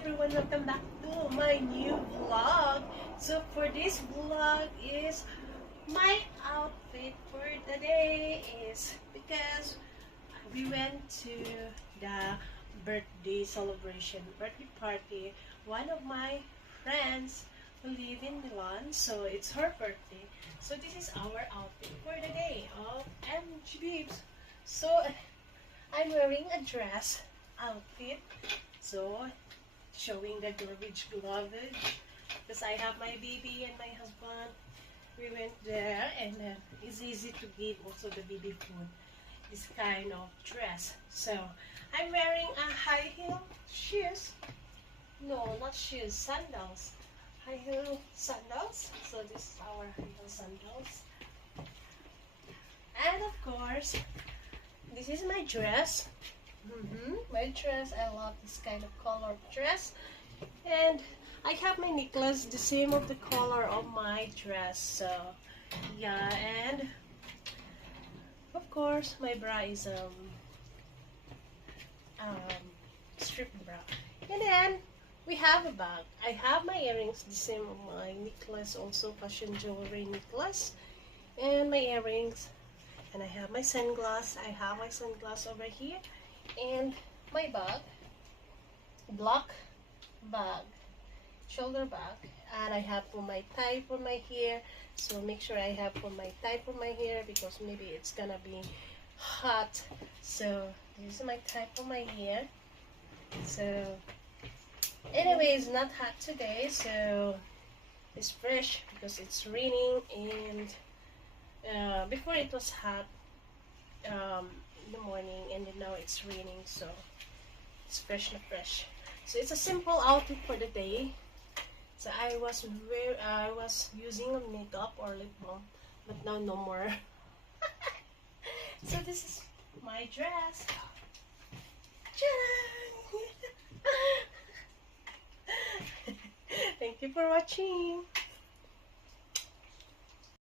everyone, welcome back to my new vlog. So for this vlog is my outfit for the day is because we went to the birthday celebration, birthday party. One of my friends who live in Milan, so it's her birthday. So this is our outfit for the day of MG Babes. So I'm wearing a dress outfit. So showing the garbage glovage because I have my baby and my husband. We went there and it's easy to give also the baby food, this kind of dress. So I'm wearing a high heel shoes. No, not shoes, sandals. High heel sandals. So this is our high heel sandals. And of course, this is my dress. My dress, I love this kind of color dress. And I have my necklace the same of the color of my dress. So yeah, and of course my bra is strip bra. And then we have a bag. I have my earrings the same of my necklace, also fashion jewelry necklace, and my earrings. And I have my sunglass. I have my sunglass over here. And my bag, black bag, shoulder bag, and I have for my tie for my hair. So make sure I have for my tie for my hair because maybe it's gonna be hot. So this is my tie for my hair. So anyway, it's not hot today, so it's fresh because it's raining. And before it was hot in the morning, and then now it's raining, so it's fresh. So it's a simple outfit for the day. So I was using a makeup or lip balm, but now no more. So this is my dress. Thank you for watching.